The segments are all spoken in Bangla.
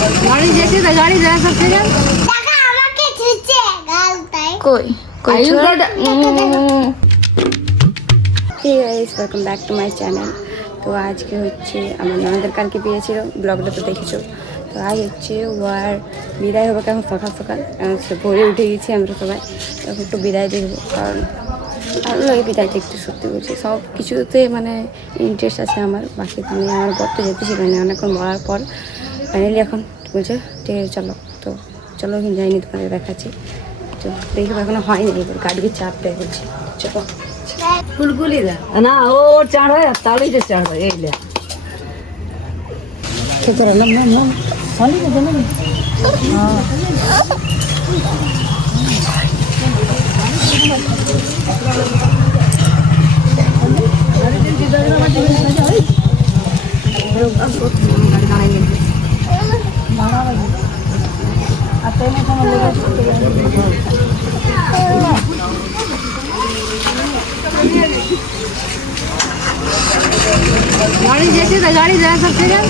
गाड़ी जेती तो गाड़ी जा सकते हैं कोई कोई welcome back to my channel. तो आज के হচ্ছে আমার ননদের কালকে বিয়ে ছিল, ব্লগটা তো দেখেছো। তো আজ হচ্ছে ওয়ার বিদায় হবে কেমন সকাল সকাল, ভোরে উঠে গেছি আমরা সবাই। তখন একটু বিদায় দেখবো, কারণ ভালো লাগে বিদায়টা একটু, সত্যি বলছি। সব কিছুতে মানে ইন্টারেস্ট আছে আমার, বাকি মানে আমার বর তো যেতে ছিল না অনেকক্ষণ বলার পর ফাইনালি এখন বলছে ঠিক আছে চলো। তো চলো কিন্তু যাইনি, তোমাদের দেখাচ্ছি। তো দেখি এখনো হয়নি, এবার গাড়িকে চাপ দেয় বলছে চলো। गुलगुली ना ओ चढ़ ताली से चढ़ ए ले क्या कर लम लम लम साली के जन्म हां अरे दिन की दगरा मत जाई गाड़ी गाड़ी ले मारा लगे आते में हम लोग गाड़ी जेती तो गाड़ी जा सकते हैं।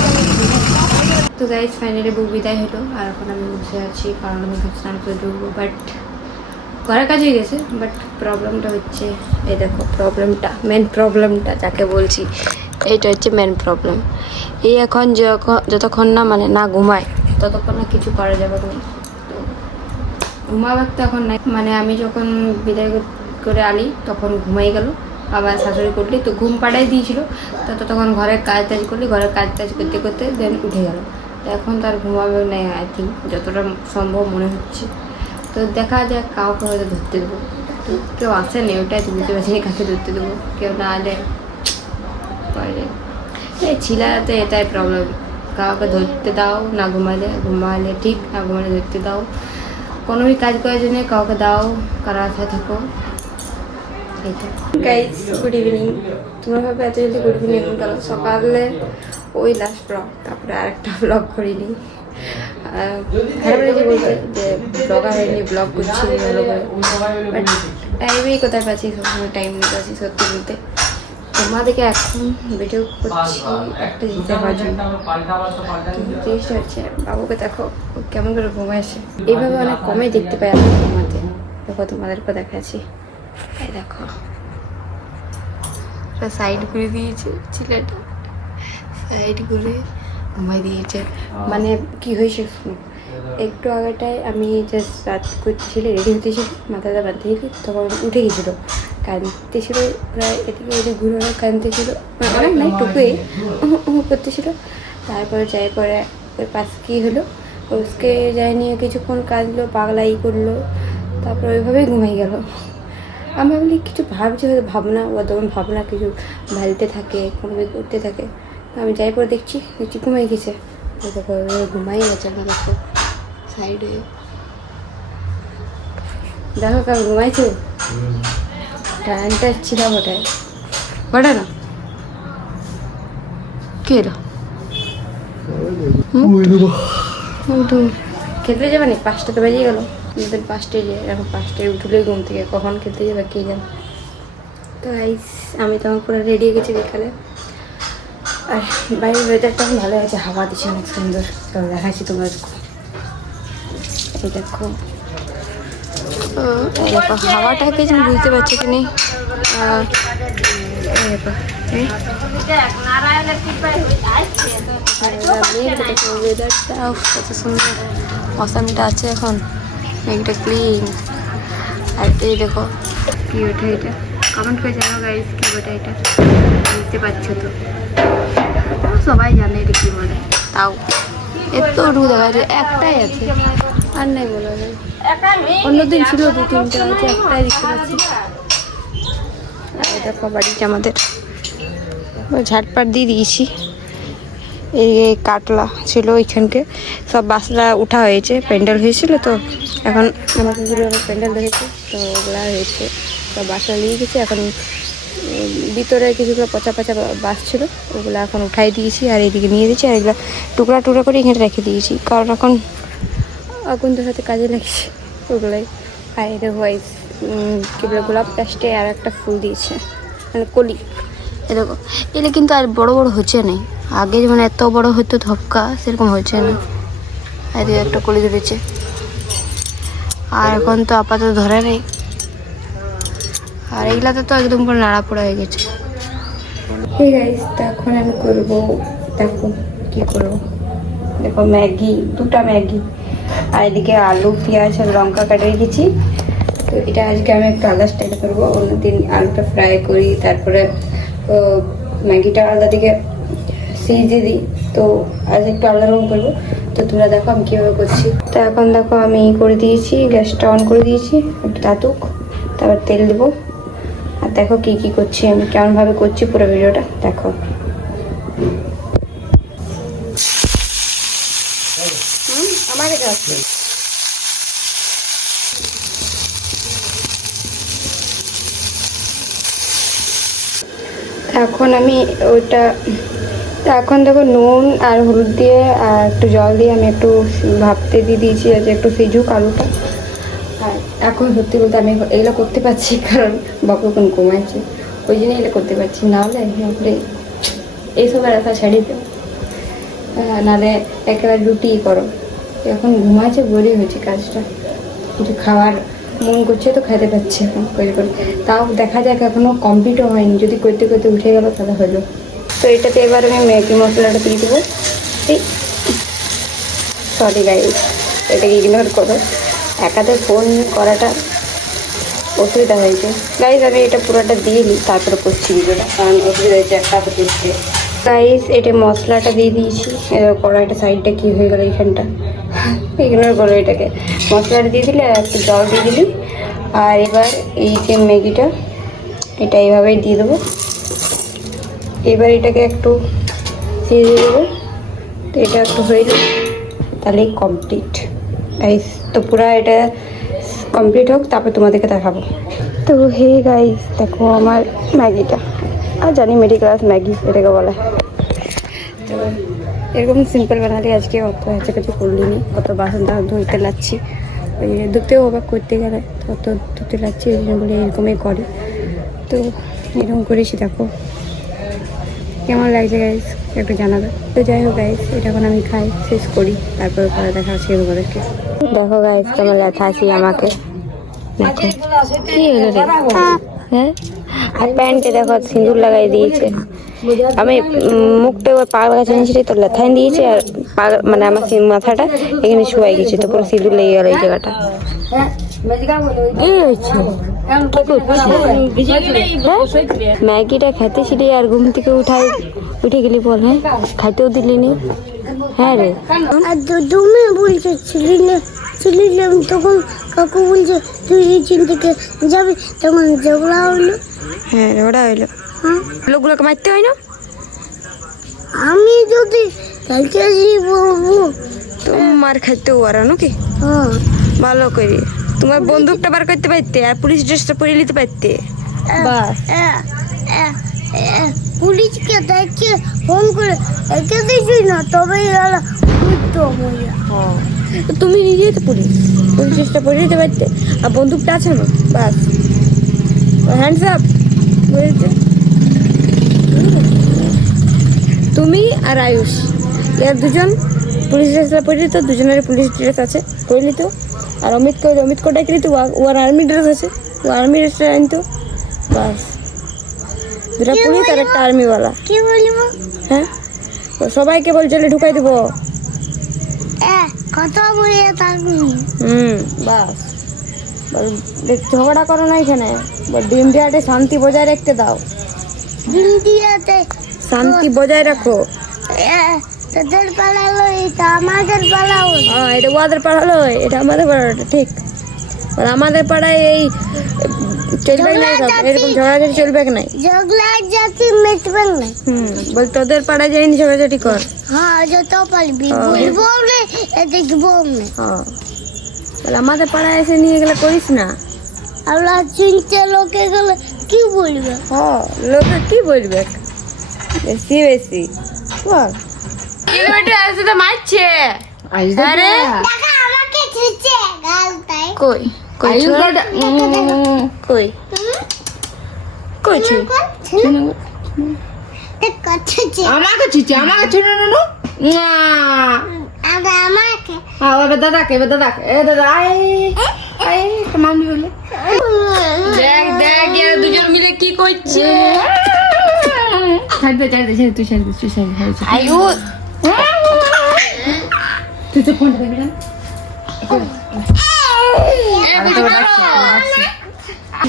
তো গাইজ ফাইনালি বুক বিদায় হলো, আর এখন আমি বসে আছি কারণ আমি স্নান করে ঢুকবো। বাট ঘরের কাজ হয়ে গেছে, বাট প্রবলেমটা হচ্ছে এই দেখো, প্রবলেমটা মেন প্রবলেমটা যাকে বলছি, এইটা হচ্ছে মেন প্রবলেম। এই এখন যতক্ষণ না মানে না ঘুমায় ততক্ষণ না কিছু করা যাবে না। তো ঘুমাবার তো এখন নাই, মানে আমি যখন বিদায় করে আলি তখন ঘুমাই গেল, আবার শাশুড়ি করলি তো ঘুম পাড়াই দিয়েছিল। তো তখন ঘরের কাজ টাজ করলি, ঘরের কাজ টাজ করতে করতে দেন উঠে গেল। তো এখন তার ঘুমাবে না আই থিঙ্ক, যতটা সম্ভব মনে হচ্ছে। তো দেখা যাক, কাউকে হয়তো ধরতে দেবো। তো কেউ আসেনি, ওটাই তো বুঝতে পারছি কাকে ধরতে দেবো, কেউ না এলে পরে এই ছিলাতে এটাই প্রবলেম, কাউকে ধরতে দাও না, ঘুমালে ঠিক, না ঘুমালে ধরতে দাও। কোনোই কাজ করার জন্য কাউকে দাও, কারো আশায় থাকো। Guys good evening. তোমরা ভাবে এত জলদি গুড ইভিনিং এখন গেল, সকালে ওই লাস্ট ব্লগ, তারপরে আরেকটা ব্লগ করিনি। খারাপ লেগে বলতে যে ব্লগার হয়নি, ব্লগ করছি ভালো করে, বাট টাইমেই কোথায় পাচ্ছি, সবসময় টাইম নিতে পারছি সত্যি বলতে। তোমাদেরকে এখন ভিডিও করছি একটা জিনিস হওয়ার জন্য। জিনিসটা হচ্ছে বাবুকে দেখো কেমন করে ঘুমায় আসে, এইভাবে অনেক কমই দেখতে পাই আমি ঘুমাতে। দেখো তোমাদেরকে দেখাচ্ছি, এই দেখো সাইড করে দিয়েছে ছেলেটা, সাইড করে ঘুমাই দিয়েছে। মানে কি হয়েছে একটু আগেটায় আমি জাস্ট রাত করতেছিল, রেডি হতেছিল, মাথাটা বাঁধতে গেছি, তখন উঠে গেছিলো, কাঁদতেছিল প্রায় এদিকে ওদিকে ঘুরে ঘুরে কাঁদতেছিল, অনেক নাই টুকুই করতেছিল। তারপরে যাই পরে ওর পাশ কী হলো, ওকে যাই নিয়ে কিছুক্ষণ কাঁদলো, পাগলাই করলো, তারপর ওইভাবেই ঘুমাই গেল। আমি ভাবলি কিছু ভাবছি, হয়তো ভাবনা, ও তখন ভাবনা কিছু ভালতে থাকে, কোনো করতে থাকে। আমি যাই পরে দেখছি ঘুমাই গেছে। দেখো ঘুমাই গেছে আমার, দেখো সাইডে দেখো কেমন ঘুমাইছে। টাইমটা ছিলাম ওটাই ওটা না কে খেলতে যাবে না, 5টা তো বেজে গেলো, আমাদের 5টায় যায়, এখন 5টায় উঠলেই ঘুম থেকে, কখন খেলতে যাবে কে জানে। তো গাইস আমি তখন পুরো রেডি হয়ে গেছি বিকালে, আর বাইরের ওয়েদারটা এখন ভালো আছে, হাওয়া দিচ্ছে অনেক সুন্দর। তো দেখাচ্ছি তোমার, এই দেখো হাওয়াটাকে যেন বুঝতে পারছো কি নেই। ওয়েদারটা কত সুন্দর, মৌসুমটা আছে এখন, মেঘটা ক্লিন। আর এই দেখো কি ওঠে, এটা কমেন্ট করে জানো গাইস কি ওটা, এটা বুঝতে পারছো তো, সবাই জানে এটা কি বলে। তাও এত রু দেখা যায়, একটাই আছে আর নাই বলা যায়। অন্যদিন ছিল 2-3টে আছে, একটাই দেখতে পাচ্ছি। আর দেখো বাড়িটা আমাদের ঝাটপাট দিয়ে দিয়েছি, এই কাটলা ছিল ওইখানকে, সব বাসরা উঠা হয়েছে, প্যান্ডেল হয়েছিল। তো এখন আমাদের প্যান্ডেল দেখেছি, তো ওগুলা হয়েছে, সব বাসা নিয়ে গেছে। এখন ভিতরে কিছুগুলো পচা পচা বাস ছিল, ওগুলো এখন উঠাই দিয়েছি, আর এইদিকে নিয়ে দিয়েছি, আর এগুলো টুকরা টুকরা করে এখানে রেখে দিয়েছি, কারণ এখন আগুন ধরাতে কাজে লাগছে ওগুলোই। আর এদের ওয়াইজ কী বলে গোলাপ গাছটে আর একটা ফুল দিয়েছে, মানে কলি। এ দেখো এগুলো কিন্তু আর বড় বড় হচ্ছে না, আগে যেমন এত বড় হতো ধপকা, সেরকম হচ্ছে না। এদিকে একটা কলি ধরেছে, আর এখন তো আপাতত ধরে নেই। আর এগুলাতে তো একদম পুরো নাড়া পোড়া হয়ে গেছে। ঠিক আছে, তো এখন আমি করবো, দেখো কি করবো। দেখো ম্যাগি, 2টা ম্যাগি, আর এদিকে আলু পেঁয়াজ আর লঙ্কা কাটে রেখেছি। তো এটা আজকে আমি একটু আলাদা স্টাইল করবো। অন্যদিন আলুটা ফ্রাই করি, তারপরে ম্যাগিটা আলাদা দিকে সিজে দিই। তো আজ একটু আলাদা রকম করবো। তো তোমরা দেখো আমি কীভাবে করছি। তো এখন দেখো আমি করে দিয়েছি, গ্যাসটা অন করে দিয়েছি, একটু তাতুক, তারপর তেল দেবো। আর দেখো কি কি করছি আমি, কেমনভাবে করছি পুরো ভিডিওটা দেখো। আমার কাছে এখন আমি ওইটা, এখন দেখো নুন আর হলুদ দিয়ে আর একটু জল দিয়ে আমি একটু ভাপতে দিয়ে দিয়েছি, আজ একটু সিজুক আলুটা। আর এখন সত্যি বলতে আমি এগুলো করতে পারছি কারণ বাবু এখন ঘুমাইছে, ওই জন্য এগুলো করতে পারছি। নাহলে এইসবের আশা ছাড়িয়ে দেবো, নাহলে একেবারে রুটি করো। এখন ঘুমাচ্ছে, বোরই হয়েছে কাজটা, কিছু খাওয়ার মন করছে তো খেতে পাচ্ছি এখন করে করে। তাও দেখা যাক, এখনও কমপ্লিটও হয়নি, যদি করতে করতে উঠে গেল তাহলে হলো। তো এটাতে এবার আমি ম্যাগি মশলাটা দিয়ে দেবো। এই সরি গাইস, এটাকে ইগনোর করো, একাতে ফোন করাটা অসুবিধা হয়েছে। গাইস আমি এটা পুরোটা দিয়ে দিই, তারপরে করছি ভিডিওটা, কারণ অসুবিধা হয়েছে একটা হাতে করতে। গাইস এটা মশলাটা দিয়ে দিয়েছি, কড়াইটা সাইডটা কী হয়ে গেলো এইখানটা, ইগনোর করো এটাকে। মশলাটা দিয়ে দিলে আর একটু জল দিয়ে দিলি। আর এবার এই যে ম্যাগিটা, এটা এইভাবেই দিয়ে দেবো। এবার এটাকে একটু সিজে দেবো। তো এটা একটু হয়ে যাবে, তাহলেই কমপ্লিট গাইস। তো পুরো এটা কমপ্লিট হোক, তারপর তোমাদেরকে দেখাবো। তো হে গাইস দেখো আমার ম্যাগিটা, আর জানি মিডিল ক্লাস ম্যাগি এটাকে বলে। তো এরকম সিম্পল বানালে আজকে অত হচ্ছে কিছু করলিনি, কত বাসন টাসন ধুইতে লাগছি, ওই ধুতেও অবাক করতে গেলে কত ধুতে লাগছি, ওই জন্য বলে এরকমই করে। তো এরকম করেছি, দেখো কেমন লাগছে গাইস একটু জানাবে। তো যাই হোক গাইস, এটা এখন আমি খাই, শেষ করি, তারপরে পরে দেখা হচ্ছে তোমাদেরকে। দেখো গাইস কেমন লেখাছি আমাকে, দেখো কি হলো রে, হ্যাঁ। আর প্যান্টে দেখো সিঁদুর লাগাই দিয়েছে। আমি মুখটা ওর পাগল গাছে নিয়েছি, তো লেথাই দিয়েছে, আর মানে আমার মাথাটা এখানে শুয়াই গেছে, তো পুরো সিঁদুর লেগে গেল এই জায়গাটা। ম্যাগিটা খেতে ছিলি আর ঘুম থেকে উঠে গেলি বল, হ্যাঁ খাইতেও দিলি নি। হ্যাঁ রে, তুমি বলছে ছিলিলাম, তখন কাকু বলছে তুই এই চিন্তাকে যাবি, তখন ঝগড়া হইলো। হ্যাঁ ঝগড়া হইলো, লোকগুলোকে মারতে হয় না। আমি যদি কালকে আসি বলবো তোমার খাইতেও পারো নাকি? হ্যাঁ ভালো করে তোমার বন্দুকটা বার করতে পারতে, আর পুলিশ ড্রেসটা পরে নিতে পারতে। বাস পুলিশকে দেখে ফোন করে একে দিছি না, তবে গেল উঠতো মজা। তুমি নিজেই তো পুলিশ ড্রেসটা পরে নিতে পারতে, আর বন্দুকটা আছে না, বাস হ্যান্ডস আপ। বুঝেছো? তুমি আর আয়ুষ এর দুজন পুলিশ ড্রেসটা পরে নিত, দুজনের পুলিশ ড্রেস আছে পরে নিত। আর অমিত কোটাই নিত, ওর আর্মি ড্রেস আছে, ও আর্মি ড্রেসটা আনতো। বাস দুটা পুলিশ আর একটা আর্মিওয়ালা। কি বলবো? হ্যাঁ তো সবাইকে বল জেলে ঢুকাই দেবো। কথা বলে থাকবি। বাস ঝগড়া করো না এখানে, ইন্ডিয়াতে শান্তি বজায় রাখতে দাও। ইন্ডিয়াতে শান্তি বজায় রাখো। তোদের পালালো, এটা আমাদের পালাও। হ্যাঁ এটা ওদের পাড়ালো, এটা আমাদের পাড়াটা ঠিক। আর আমাদের পাড়ায় এই চলবে না, সব এরকম ঝগড়াঝাটি চলবে নাই, ঝগড়া জাতি মিটবে না। বল তোদের পাড়ায় যাইনি ঝগড়াঝাটি কর। হ্যাঁ যত পারবি বলবো না, দেখবো না। হ্যাঁ তাহলে আমাদের পাড়ায় এসে নিয়ে গেলে করিস না। আমরা চিনতে লোকে গেলে কি বলবে? হ্যাঁ লোকে কি বলবে, বেশি বেশি বল। কিলোমিটার আসে তো মারছে। আরে দেখা আমাকে ছুঁচে গালতাই। কই কই কই কই ছুঁচে আমাকে ছুঁচে, আমাকে ছুঁড়ে নেন। আমাকে হ্যাঁ এবার দাদাকে এ দাদা আয় আয় একটা মামনি বলে দেখ দেখ এরা দুজন মিলে কি করছে ছাড় দে তুই ছাড় আয়ু তুই তো ফোনটা দেখবি না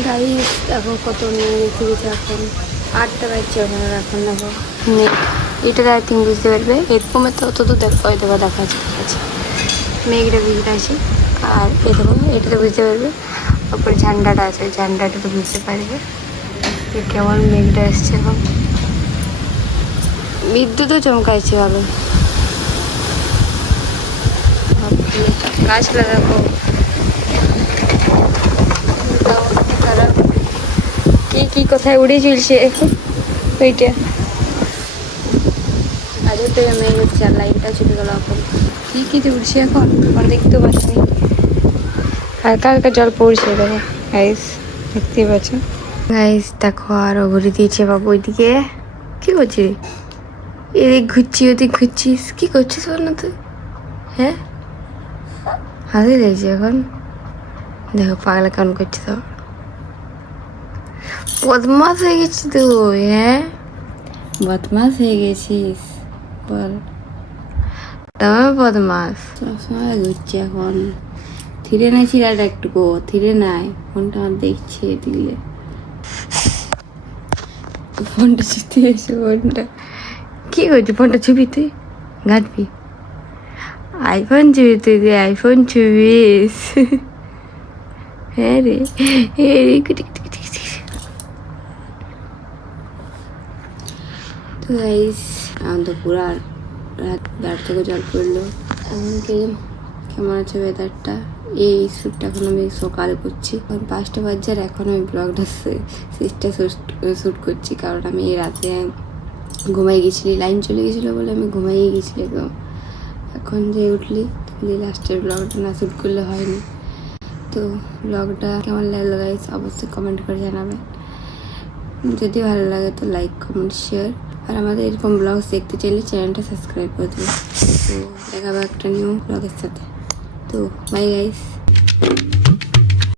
গাইস দেখো কত মেয়ে রেখে দিতে এখন 8টা বাজছে ওখানে এখন দেখো এটা আই থিঙ্ক বুঝতে পারবে এরকম তো অত তো দেখো দেখা যাচ্ছে মেঘটা আছে আর এই দেখো এটা তো বুঝতে পারবে তারপরে ঝান্ডাটা আছে ঝান্ডাটা তো বুঝতে পারবে কেমন মেঘটা এসছে এখন বিদ্যুৎও চমকাইছে ভালো গাছ লাগাবো কি কোথায় উড়ে চলছে ওইটা আজও তো মেঘ হচ্ছে আর লাইনটা চলে গেল এখন কি উড়ছে এখন দেখতেও পাচ্ছি হালকা হালকা জল পড়ছে দেখো গাইস দেখতেই পাচ্ছ গাইস দেখো আরো ঘুরে দিয়েছে বাবু ওইদিকে কি করছিস এদিক ঘুরছি ওদিক ঘুরছিস কি করছিস বল না তুই হ্যাঁ হাতে লেগেছে এখন দেখো পাগলা কেমন করছে তো বদমাস হয়ে গেছিস তুই হ্যাঁ বদমাস হয়ে গেছিস বল তবে বদমাস সবসময় ঘুরছি এখন থিরে নাই ছিলাটা একটুকু থিরে নাই ফোনটা আমার দেখছে দিলে ফোনটা ছুতে এসে ফোনটা কি করছিস ফোনটা ছবি তুই ঘাটবি আইফোন ছবি তুই আইফোন ছবিস হ্যাঁ রে তো গাইস এখন তো পুরা রাত 12 থেকে জল পড়লো এমনকি কেমন আছে ওয়েদারটা এই শ্যুটটা এখন আমি সকালে করছি এখন 5টা বাজছে আর এখন আমি ব্লগটা শ্যুট করছি কারণ আমি এই রাতে ঘুমাই গেছিলি লাইন চলে গেছিলো বলে আমি ঘুমাইয়ে গেছিলি একদম এখন যে উঠলি তাহলে লাস্টের ব্লগটা না শ্যুট করলে হয়নি তো ব্লগটা কেমন লাগলো গাইস অবশ্যই কমেন্ট করে জানাবেন যদি ভালো লাগে তো লাইক কমেন্ট শেয়ার আর আমাদের এরকম ব্লগস দেখতে চাইলে চ্যানেলটা সাবস্ক্রাইব করে দেবেন তো দেখাবো একটা নিউ ব্লগের সাথে তো বাই গাইস